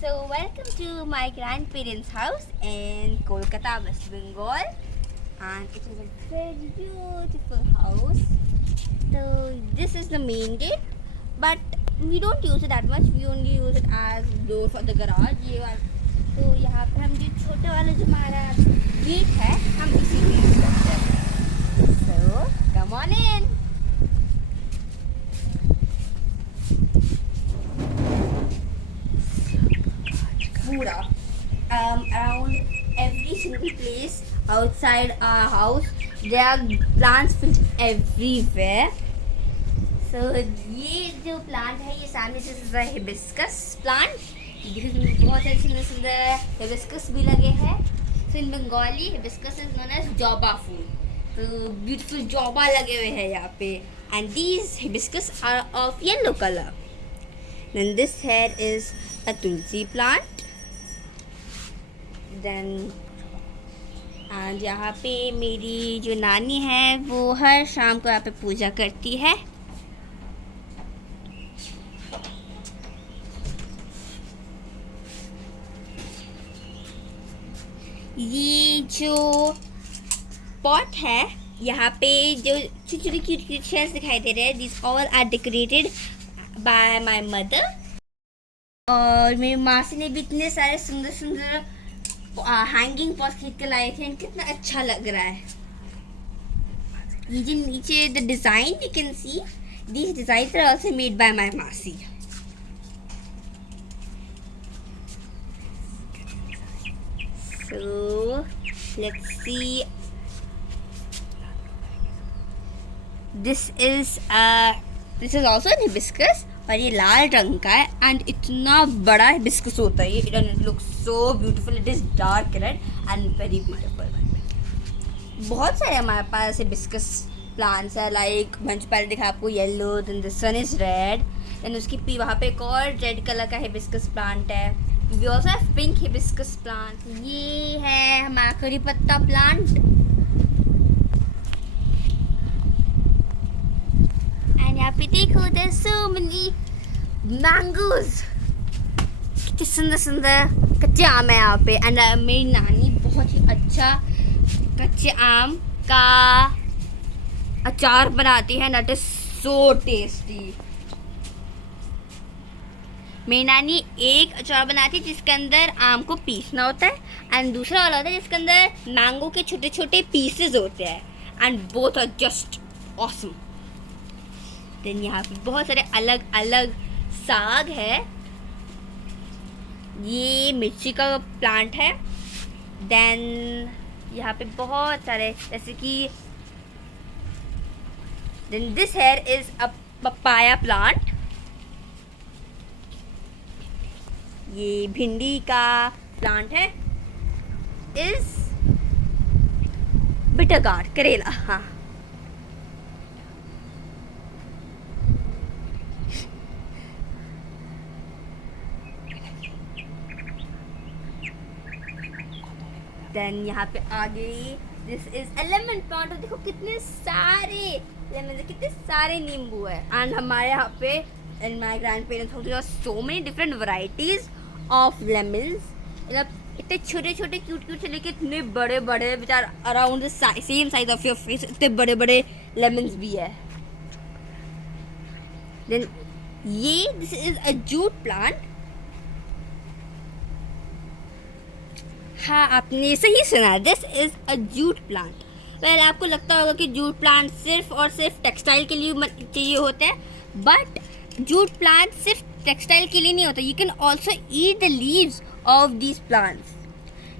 So welcome to my grandparents' house in Kolkata, West Bengal, and it is a very beautiful house. So this is the main gate, but we don't use it that much. We only use it as door for the garage. ये वाला तो यहाँ पे हम जो छोटे वाला जो हमारा गेट है हम इसी में यूज करते हैं. So come on in. Pura. Around every single place outside our house there are plants fit everywhere. So ये जो plant है ये सामने से is a hibiscus plant. देखिए बहुत सारे सुंदर सुंदर hibiscus भी लगे हैं. So in Bengali hibiscus is known as jaba fool. तो beautiful jaba लगे हुए हैं यहाँ पे. And these hibiscus are of yellow color. Then this here is a tulsi plant. Then and यहाँ पे मेरी जो नानी है वो हर शाम को यहाँ पे पूजा करती है. ये जो पॉट है यहाँ पे जो छोटे छोटे क्यूट क्यूट शेल्स दिखाई दे रहे हैं, this all are decorated by my mother. और मेरी मासी ने भी इतने सारे सुंदर सुंदर हैंगिंग पॉट खरीद के लाए थे. कितना अच्छा लग रहा है. ये जो नीचे the design you can see these designs are also made by my मासी. So let's see. This is also an hibiscus और ये लाल रंग का है. एंड इतना बड़ा हिबिस्कस होता है ये. It looks so beautiful. It is dark red and very beautiful. बहुत सारे हमारे पास हिबिस्कस प्लांट्स है. लाइक मंच पहले दिखा आपको yellow, then the sun is red, then उसकी वहाँ पे एक और रेड कलर का हिबिस्कस प्लांट है. We also have pink hibiscus plant. ये है हमारा करी पत्ता प्लांट. यहाँ पे देखो देयर सो मेनी मैंगोज. कितने सुंदर सुंदर कच्चे आम है यहाँ पे. एंड मेरी नानी बहुत ही अच्छा कच्चे आम का अचार बनाती है. That is so tasty. मेरी नानी एक अचार बनाती है जिसके अंदर आम को पीसना होता है एंड दूसरा वाला होता है जिसके अंदर मैंगो के छोटे छोटे पीसेस होते हैं. And both are just awesome. Then यहाँ पे बहुत सारे अलग अलग साग है. ये मिर्ची का प्लांट है. देन यहाँ पे बहुत सारे जैसे कि then this here is a papaya plant. ये भिंडी का प्लांट है. इज बिटर गार्ड करेला. हाँ देन यहाँ पे आगे this is a lemon plant. और देखो कितने सारे लेमन, कितने सारे नींबू है. एंड हमारे यहाँ पे in my grandparents house there are so many different varieties of lemons. मतलब इतने छोटे छोटे क्यूट क्यूट से लेके इतने बड़े बड़े बेचार around the same size of your face इतने बड़े बड़े लेमन्स भी है. देन ये this is a jute plant. हाँ आपने सही सुना. This is a jute plant. Well आपको लगता होगा कि जूट प्लांट सिर्फ और सिर्फ टेक्सटाइल के लिए चाहिए होता है, बट जूट प्लांट सिर्फ टेक्सटाइल के लिए नहीं होता. You can also eat the leaves of these plants.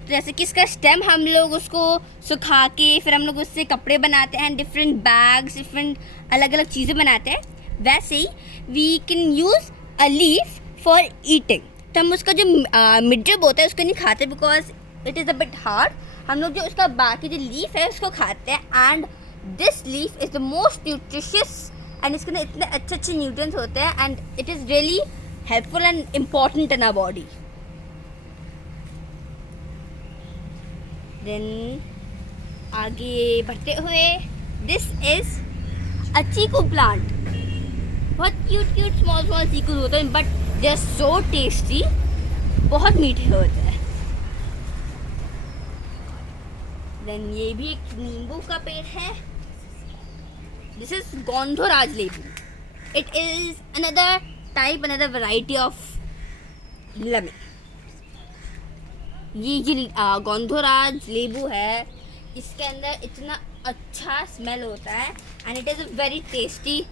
तो जैसे कि इसका स्टेम हम लोग उसको सुखा के फिर हम लोग उससे कपड़े बनाते हैं, डिफरेंट बैग्स, डिफरेंट अलग अलग चीज़ें बनाते हैं. वैसे ही we can use a leaf for eating. तो हम उसका जो मिडरब होता है उसको नहीं खाते because it is a bit hard. हम लोग जो उसका बाकी जो लीफ है उसको खाते हैं. And this leaf is the most nutritious and इसके अंदर इतने अच्छे अच्छे न्यूट्रिएंट्स होते हैं and it is really helpful and important in our body. Then आगे बढ़ते हुए this is a chikoo plant. बहुत क्यूट क्यूट स्मॉल स्मॉल चीकूज होते हैं but they are so tasty. बहुत मीठे होते हैं। देन ये भी एक नींबू का पेड़ है। दिस इज गोंधोराज लेबू। It is another variety of lemon. ये जो गोंधोराज लेबू है, इसके अंदर इतना अच्छा स्मेल होता है and it is a very tasty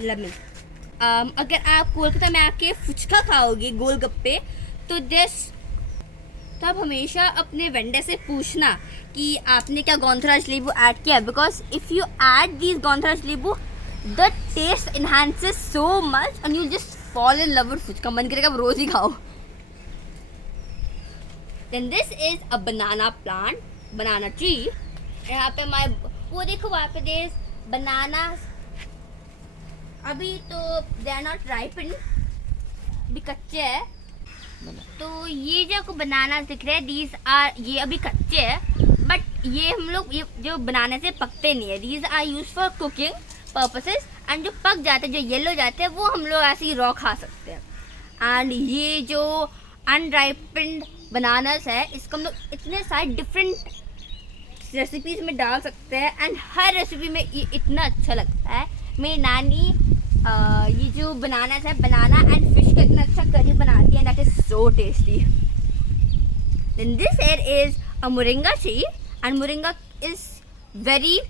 lemon. अगर आप कोलकाता में आके फुचका खाओगे, गोलगप्पे, तो तब हमेशा अपने वेंडर से पूछना कि आपने क्या गोंधराज नींबू ऐड किया, because if you add these Gondhoraj नींबू the taste enhances so much and you just fall in love with phuchka. मन करेगा रोज़ ही खाओ। Then this is a banana plant, banana tree. यहाँ पे हमारे वो देखो वहाँ पे देर बनाना, अभी तो दे आर नॉट राइपन, अभी कच्चे है। तो ये जो आपको बनाना दिख रहे हैं, ये अभी कच्चे हैं, बट ये हम लोग ये जो बनाने से पकते नहीं है। These are use for cooking purposes and जो पक जाते हैं, जो येलो जाते हैं, वो हम लोग ऐसे ही रॉ खा सकते हैं। एंड ये जो अनराइपेंड बनानास है, इसको हम लोग इतने सारे डिफरेंट रेसिपीज में डाल सकते हैं एंड हर रेसिपी में ये इतना अच्छा लगता है। मेरी नानी ये जो बनानास है, बनाना एंड फिश का इतना अच्छा करी बनाती है, that is so tasty. Then this here is a moringa tree and moringa is very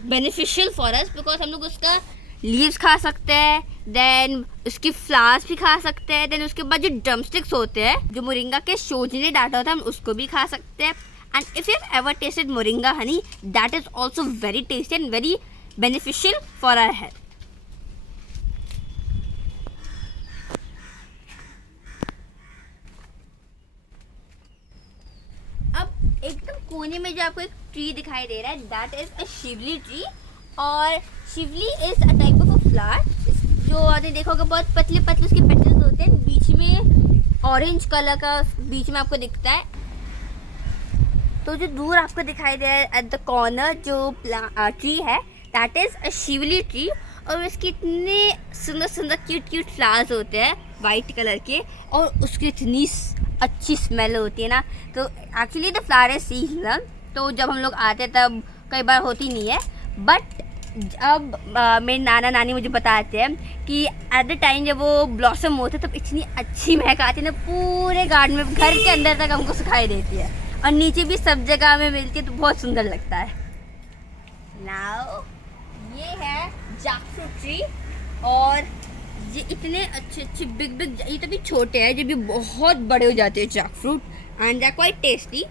beneficial for us because हम लोग उसका लीव्स खा सकते हैं, देन उसकी फ्लावर्स भी खा सकते हैं, देन उसके बाद जो ड्रमस्टिक्स होते हैं, जो मोरिंगा के शोजने डाटा होता है, हम उसको भी खा सकते हैं। And if you have ever tasted moringa honey, that is also very tasty and very beneficial for our health. अब एकदम कोने में जो आपको एक ट्री दिखाई दे रहा है, that is a shiuli tree. और shiuli is a type of a flower, जो आपने देखा होगा बहुत पतले पतले उसके पेटल्स होते हैं, बीच में ऑरेंज कलर का बीच में आपको दिखता है। तो जो दूर आपको दिखाई दे रहा है एट द कॉर्नर जो ट्री है, that is a shiuli tree. और उसके इतने सुंदर सुंदर क्यूट क्यूट फ्लावर्स होते हैं वाइट कलर के, और उसकी इतनी अच्छी स्मेल होती है ना। तो actually the flower is seasonal, तो जब हम लोग आते तब कई बार होती नहीं है, बट अब मेरे नाना नानी मुझे बताते हैं कि एट द टाइम जब वो ब्लॉसम होते तब इतनी अच्छी महक आती है ना, पूरे गार्डन में, घर के अंदर तक हमको सुखाई देती है, और नीचे भी सब जगह में मिलती है, तो बहुत सुंदर लगता है। नाउ ये है जैकफ्रूट ट्री, और ये इतने अच्छे अच्छे बिग बिग, ये तभी छोटे हैं, जब ये बहुत बड़े हो जाते हैं jackfruit, and they are quite tasty.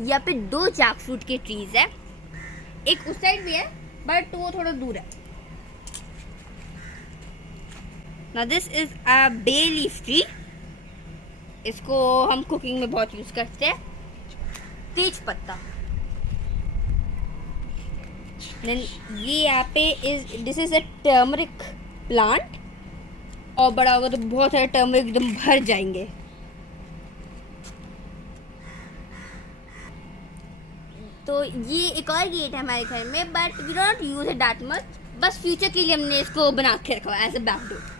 यहाँ पे 2 जैकफ्रूट के ट्रीज है, एक उस साइड भी है बट वो थोड़ा दूर है। Now this is a bay leaf tree, इसको हम कुकिंग में बहुत यूज करते हैं, तेज पत्ता। ये यहाँ पे this is a turmeric plant, और बड़ा होगा तो बहुत सारे टर्मरिक एकदम भर जाएंगे। तो ये एक और गेट है हमारे घर में, but we don't use it that much, बस फ्यूचर के लिए हमने इसको बना के रखा है एज अ बैकडोर।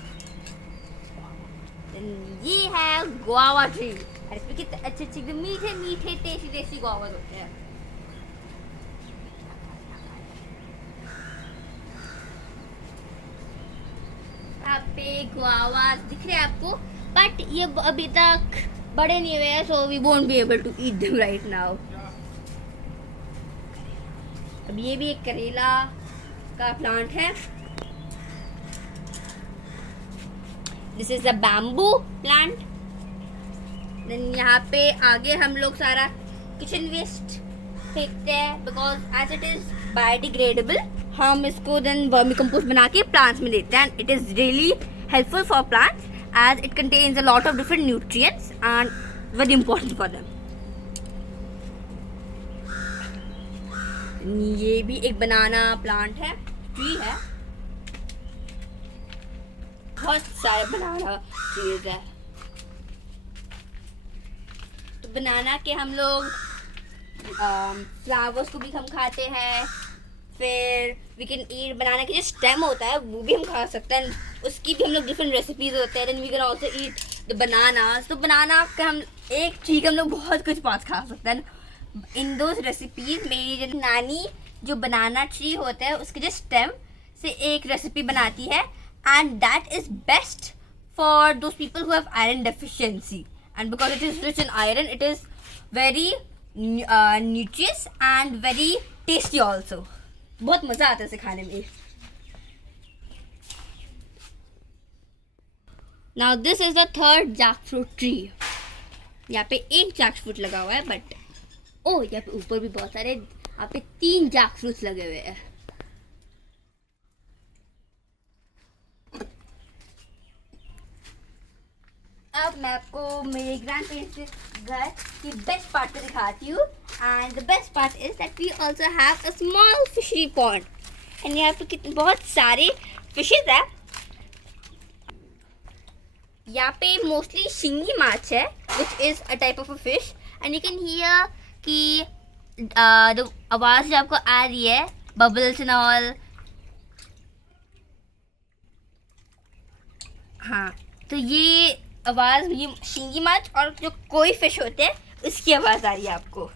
ये है गुआवा ट्री, इसमें कितने अच्छे अच्छे मीठे मीठे टेस्टी टेस्टी गुआवास होते हैं। यहाँ पे गुआवास दिख रहे हैं आपको, बट ये अभी तक बड़े नहीं हुए हैं, so we won't be able to eat them right now. अब ये भी एक करेला का प्लांट है, this is a bamboo plant. Then यहाँ पे आगे हम लोग सारा किचन वेस्ट फेंकते हैं, because as it is biodegradable, हम इसको देन वर्मी कंपोस्ट बना के प्लांट्स में देते हैं। It is really helpful for plants as it contains a lot of different nutrients and very important for them. ये भी एक बनाना प्लांट है, ट्री है, बहुत सारे बनाना ट्रीज है। तो बनाना के हम लोग फ्लावर्स को भी हम खाते हैं, फिर वी कैन ईट बनाना के जो स्टेम होता है वो भी हम खा सकते हैं, उसकी भी हम लोग डिफरेंट रेसिपीज होते हैं. Then we can also eat the bananas. तो बनाना का हम एक ट्री का हम लोग बहुत कुछ पास खा सकते हैं. इन दोज रेसिपीज मेरी जो नानी जो बनाना ट्री होता है उसके जो स्टेम से एक रेसिपी बनाती है, and that is best for those people who have iron deficiency, and because it is rich in iron it is very nutritious and very tasty also. बहुत मज़ा आता है इसे खाने में. Now this is the third jackfruit tree. यहाँ पे एक जैकफ्रूट लगा हुआ है, बट यहाँ पे ऊपर भी बहुत सारे, यहाँ पे 3 जैकफ्रूट्स लगे हुए हैं. अब मैं आपको मेरे ग्रैंड पेरेंट्स के घर की बेस्ट पार्ट को दिखाती हूँ, and the best part is that we also have a small fishery pond, and यहाँ पे कितने बहुत सारे फिशेज है. यहाँ पे मोस्टली शिंगी माछ है, which is a type of a fish, and you can hear कि द आवाज़ जो आपको आ रही है, बबल्स एंड ऑल. हाँ, तो ये आवाज़, ये शिंगी माछ और जो कोई फिश होते हैं उसकी आवाज़ आ रही है आपको.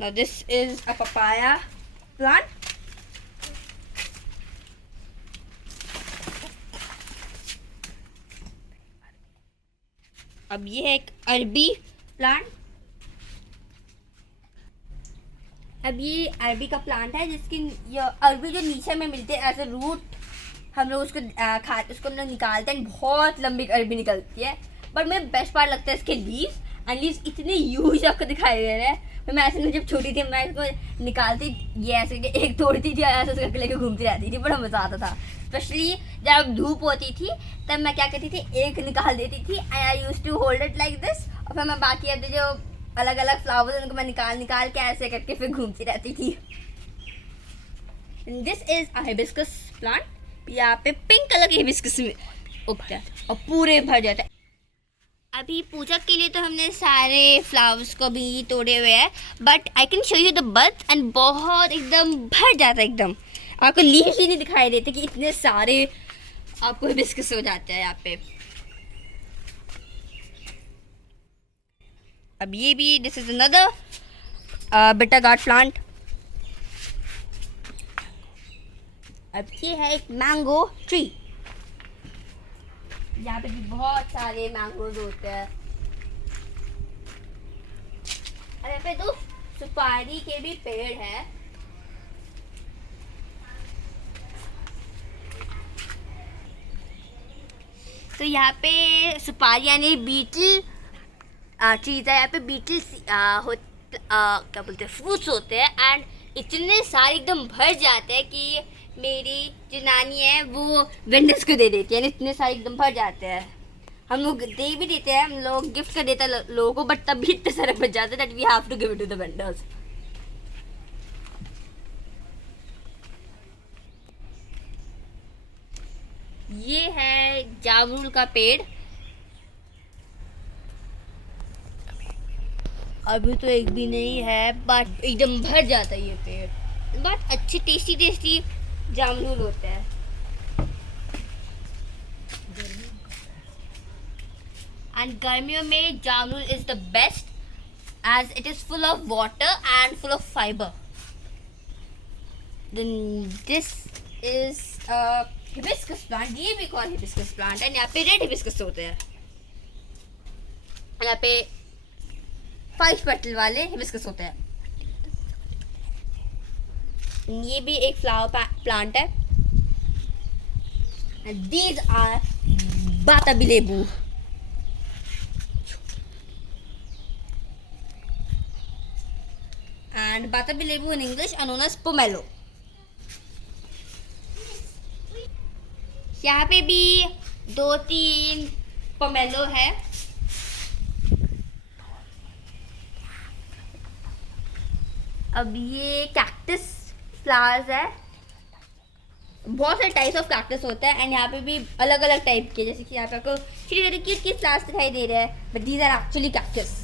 Now this is a papaya plant. अब ये है एक अरबी प्लांट. अब ये अरबी का प्लांट है जिसकी अरबी जो नीचे में मिलते हैं एज अ रूट, हम लोग उसको खाते, उसको हम लोग निकालते हैं. बहुत लंबी अरबी निकलती है, बट मुझे बेस्ट पार्ट लगता है इसके लीव्स, एंड लीव्स इतने ह्यूज आपको दिखाई दे रहे हैं. मैं ऐसे जब छोटी थी मैं इसको निकालती, ये ऐसे एक तोड़ती थी, ऐसे करके लेके घूमती रहती थी. बड़ा मज़ा आता था, स्पेशली जब धूप होती थी तब मैं क्या करती थी, एक निकाल देती थी, I use to hold it like this, और फिर मैं बाकी अपने जो अलग अलग फ्लावर्स उनको मैं निकाल के ऐसे करके फिर घूमती रहती थी. This is a hibiscus plant. यहाँ पे पिंक कलर के हिबिस्कस में उगता है और पूरे भर जाता है. अभी पूजा के लिए तो हमने सारे फ्लावर्स को भी तोड़े हुए हैं, but I can show you the birds, and बहुत एकदम भर जाता है, एकदम आपको लीव्स ही नहीं दिखाई देते कि इतने सारे आपको हिबिस्कस हो जाते हैं यहाँ पे. अब ये भी, this is another bitter gourd plant. अब ये है एक मैंगो ट्री. यहाँ पे भी बहुत सारे मैंगोज होते हैं, और यहाँ पे तो सुपारी के भी पेड़ है. तो यहाँ पे सुपारी यानी बीटल ट्रीज है. यहाँ पे बीटल क्या बोलते हैं, फ्रूट्स होते हैं, एंड इतने सारे एकदम भर जाते हैं कि मेरी जो नानी है वो वेंडर्स को दे देती है. इतने सारे एकदम भर जाते हैं. हम लोग दे भी देते हैं, हम लोग गिफ्ट कर देते हैं लोगों को, बट तब भी इतने सारे बच जाते हैं that we have to give it to the vendors. ये है जामुन का पेड़. अभी तो एक भी नहीं है, बट एकदम भर जाता है ये पेड़. बहुत अच्छी टेस्टी जामुन होते हैं. एंड गर्मियों में jamun is the best as it is full of water and full of fibre. Then this is hibiscus plant. ये भी कौन हिबिस्कस प्लांट है. यहाँ पे रेड हिबिस्कस होते हैं, यहाँ पे 5 पेटल वाले हिबिस्कस होते हैं. ये भी एक फ्लावर प्लांट है. These are batabi lebu. And batabi lebu in English are known as pomelo. यहाँ पे भी 2-3 पोमेलो है. अब ये कैक्टस फ्लावर्स है. बहुत सारे टाइप्स ऑफ कैक्टस होता है, एंड यहाँ पे भी अलग अलग टाइप के, जैसे कि यहाँ पे आपको छोटे छोटे क्यूट फ्लावर्स दिखाई दे रहे हैं, but these are actually cactus.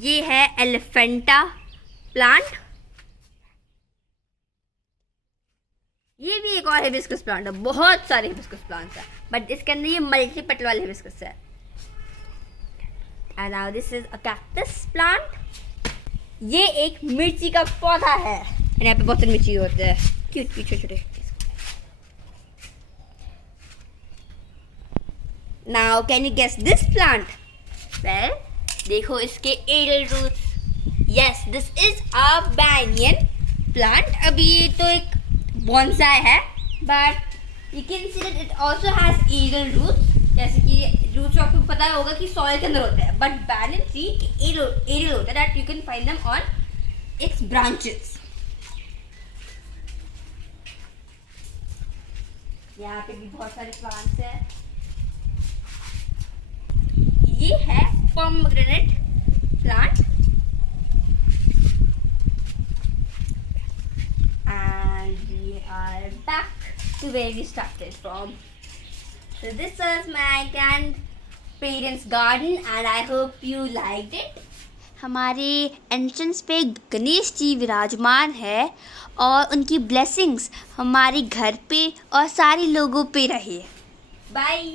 ये है एलिफेंटा प्लांट. ये भी एक और हिबिस्कस प्लांट है, बहुत सारे हिबिस्कस प्लांट्स हैं, बट इसके अंदर ये मल्टी पेटल वाले हिबिस्कस है। And now this is a cactus plant. ये एक मिर्ची का पौधा है, यहाँ पे बहुत सारी मिर्ची होते हैं, क्यूट क्यूट छोटे छोटे। Now can you guess this plant? Well, देखो इसके aerial roots. Yes, this is a banyan plant. अभी ये तो एक बॉन्साई है, but you can see that it also has aerial roots. जैसे कि रूट्स आपको पता होगा कि सॉइल के अंदर होते हैं, बट बैंयन ट्री एडल होता है that you can find them on it's branches. यहाँ पे भी बहुत सारे प्लांट्स हैं। ये है pomegranate plant and we are back to where we started from. So this was my grandparents' garden and I hope you liked it. हमारे entrance पे गणेश जी विराजमान है और उनकी ब्लेसिंग्स हमारे घर पे और सारे लोगों पे रहे। Bye.